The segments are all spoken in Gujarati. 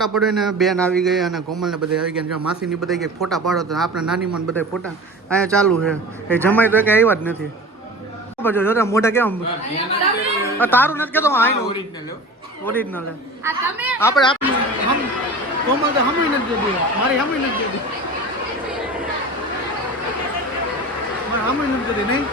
ફોટા પડે ને બેન આવી ગઈ અને કોમલ ને બધા આવી ગયા. માસી ની બધા કઈ ફોટા પાડો તો આપણે નાની માં બધા ફોટા અહીંયા ચાલુ છે. એ જમાઈ તો કઈ આવ્યા જ નથી. જો મોઢા કેમ તારું નથી કેતો આઈનું ઓરિજિનલ આપણે હમ કોમલ તો હમી નથી જોતી મારી હમી નથી જોતી મારી હમી નથી જોતી નહીં.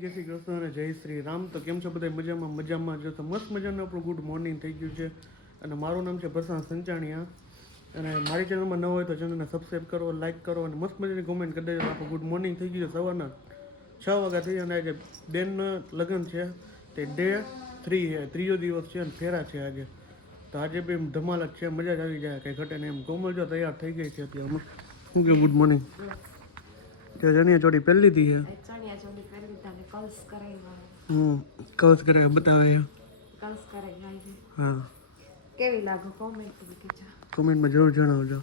જય શ્રી કૃષ્ણ અને જય શ્રી રામ. તો કેમ છો બધા? મજામાં જો તો મસ્ત મજાનું આપણું ગુડ મોર્નિંગ થઈ ગયું છે. અને મારું નામ છે પ્રશાંત સંચાણિયા. અને મારી ચેનલમાં ન હોય તો ચેનલને સબસ્ક્રાઈબ કરો, લાઈક કરો અને મસ્ત મજાની કોમેન્ટ કરી દેજો. આપણું ગુડ મોર્નિંગ થઈ ગયું છે. સવારના 6 વાગ્યા થઈ અને આજે બેનના લગ્ન છે તે ડે 3 છે, ત્રીજો દિવસ છે અને ફેરા છે આજે. તો આજે બી ધમાલ જ છે, મજા જ આવી જાય કંઈ ઘટે ને એમ. કોમલ જો તૈયાર થઈ ગઈ છે અત્યારમાં. શું કહ્યું? Good morning. જો ચણિયા ચોળી પહેરી લીધી છે. કલ્સ કરાય બતાવે. હા, કેવી લાગો કોમેન્ટમાં જરૂર જણાવજો.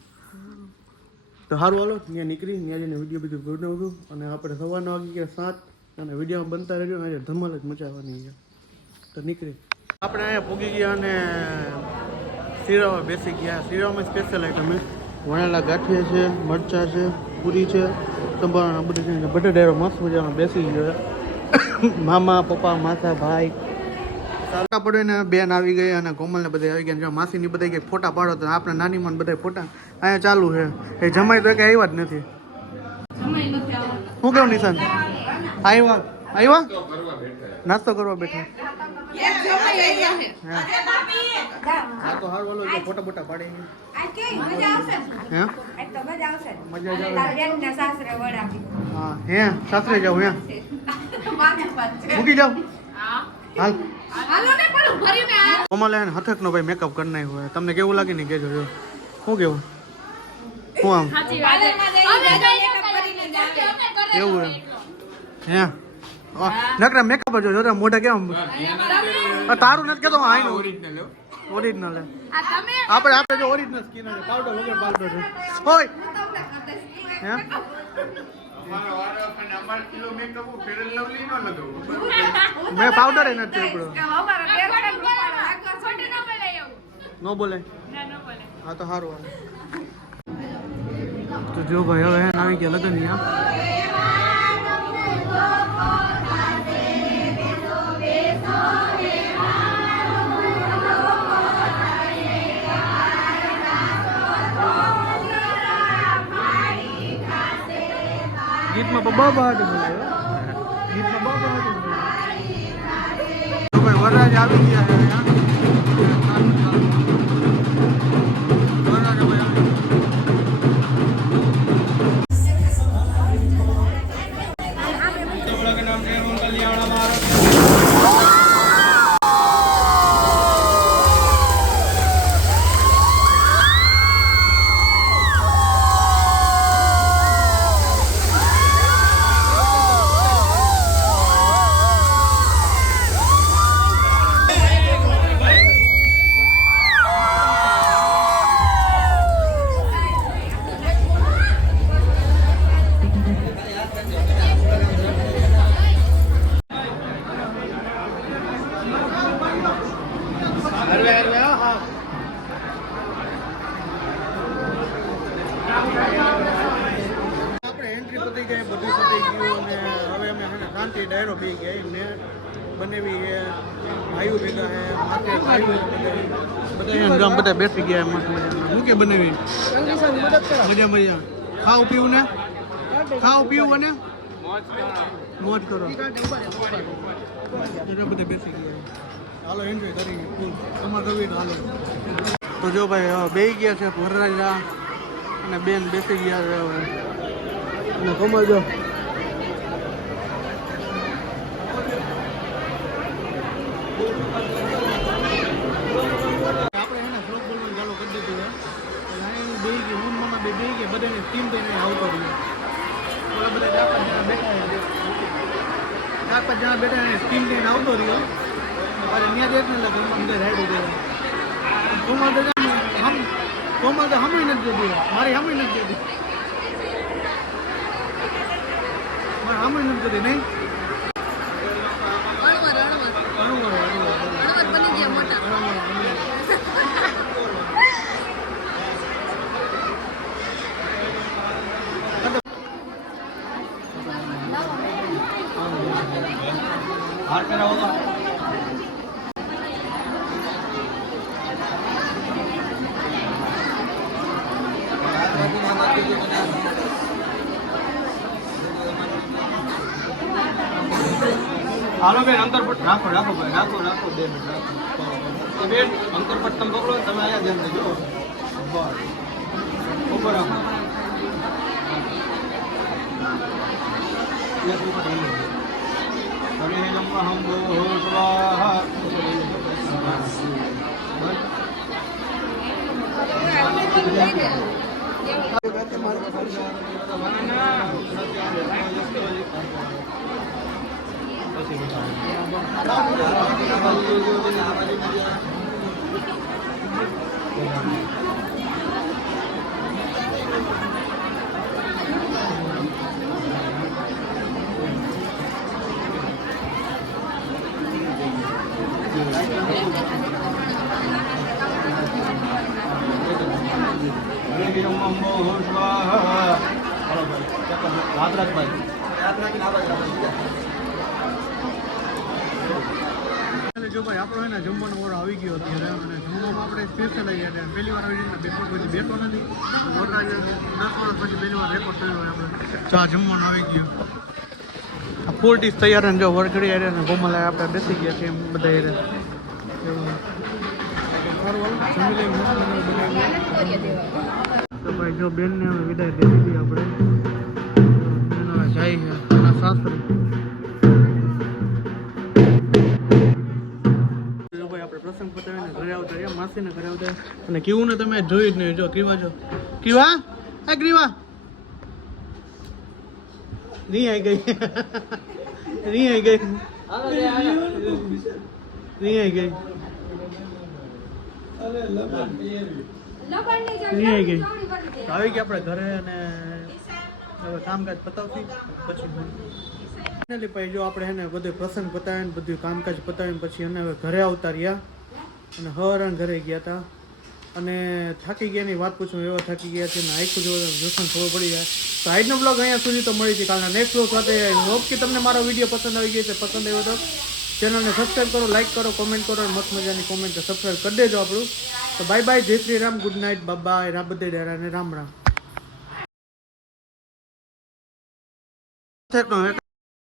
તો સારું હાલો ત્યાં નીકળી ત્યાં જઈને વિડીયો બધું બનાવું અને આપણે સવારના વાગી ગયા 7 અને વિડીયોમાં બનતા રહેજો. આજે ધમાલ જ મચાવવાની છે. તો નીકળી આપણે અહીંયા પૂગી ગયા અને શીરામાં બેસી ગયા. શીરામાં સ્પેશિયલ આઈટમ છે, વણેલા ગાંઠિયા છે, મરચાં છે, પૂરી છે, સંભાળા બધું છે. બટેટારો મસ્ત મજામાં બેસી ગયો. મામા, પપ્પા, માસા, ભાઈ ફોટા પડે ને બેન આવી ગઈ અને કોમલ ને બધા આવી ગયા. માસી ની બધા કઈ ફોટા પાડો તો આપણે નાની માં બધા ફોટા અહીંયા ચાલુ છે. એ જમાઈ તો કઈ આવ્યા જ નથી. શું કેવું નિશાન? આવ્યા નાસ્તો કરવા બેઠા. હા તો હારું બોલો ફોટા બોટા પાડી. હા હે સાસરે જાવ હે મૂકી જાવ. હાલ કોમલ હથક નો ભાઈ મેકઅપ કરી નાખ્યો હોય. તમને કેવું લાગે ને કેજો. જો શું કેવું? શું આમ એવું હે નકરા મેકઅપ જો જો મોઢા કેમ તારું નથી કેતો આઈનું ઓરિજિનલ આપણે જો ઓરિજિનલ સ્કિન છે, પાવડર વગર પાવડર છે. હોય હે મેં પાવડર એ નથી ઉપડ્યો. ન બોલે હા તો સારું. તો જો ભાઈ હવે આવી ગયા લગન ની. ગીતમાં બબાટ બોલાયો. ગીતમાં બબાટ તો ભાઈ વરરાજ આવી ગયા છે. વરરાજ ભાઈ આવી ડાયરો પી ગયા ને બનેવી છે. ભાઈઓ ભેગા છે, માથે ભાઈઓ બધા બધા બેસી ગયા. મસ્ત શું કે બનેવી મજા મજા ખાવું પીવું ને ખાવું પીવું અને મોજ કરો. બધા બેસી ગયા. હાલો એન્જોય કરી ફૂલ તમારે કરવી તો હાલો. તો જો ભાઈ બે ગયા છે વરરાજા અને બેન બેસી ગયા છે હવે. અને કમર જો બધાને ટીમ થઈને આવતો રહ્યો. બધા 4-5 જણા બેઠા ટીમ થઈને આવતો રહ્યો. અને ત્યાં દેખ ને અંદર રાઈડ ઉતરે. કોમલ તો હમી નથી જતી મારી હમી નથી જતી મારી હમી નથી જતી નહીં हार करा होगा हालो बेन अंतरपट राखो राखो भाई राखो राखो 2 मिनिट राखो बेन अंतरपट तम पकड़ो તમે આયા ધ્યાન દેજો બસ ઉપર રાખો ये ऊपर नहीं हरे नमः हम भो स्वाहा જો ભાઈ આપણો હે ને જમવાનો ઓર્ડર આવી ગયો અત્યારે અને જમવામાં આપણે સ્પેશિયલ આવી ગયા પહેલી વાર આવી બેઠો પછી બેઠો નથી ઓર્ડર આવી 10 વર્ષ પછી પહેલી વાર રેકોર્ડ થયો હોય આપણે ચા જમવાનો આવી ગયો આ ફૂલ ડીશ તૈયાર અને જો વરઘડી આવે ને કોમલ આપણે બેસી ગયા છે એમ બધા જમી લઈ તો ભાઈ જો બેનને હવે વિદાય દે દીધી આપણે બેન હવે જાય છે એના સાસરી પ્રસંગ પતાવીને ઘરે આવતા રહ્યા માસીને ઘરે આવતા અને કેવું ને તમે જોઈ જ નહીં જો કેવા જો કેવા આ ગ્રીવા નહીં આવી ગઈ નહીં આવી ગઈ નહીં આવી ગઈ આવી ગયા આપણે ઘરે અને હવે કામકાજ પતાવતી પછી ફાઇનલી ભાઈ જો આપણે એને બધું પ્રસંગ પતાવીને બધું કામકાજ પતાવીને પછી એને હવે ઘરે આવતા રહ્યા અને હરણ ઘરે ગયા હતા અને થાકી ગયાની વાત પૂછું એવા થાકી ગયા છે ને આખું જોશન ખબર પડી જાય તો આજનો બ્લોગ અહીંયા સુધી તો મળી છે કાલના નેક્સ્ટ બ્લોગ સાથે હોપ કે તમને મારો વિડીયો પસંદ આવી ગયો છે પસંદ આવ્યો તો ચેનલને સબસ્ક્રાઈબ કરો લાઈક કરો કોમેન્ટ કરો અને મસ્ત મજાની કોમેન્ટ સબસ્ક્રાઈબ કરી દેજો આપણું તો બાય બાય જય Shri Ram good night bye રાબદે ડેરા અને રામ રામ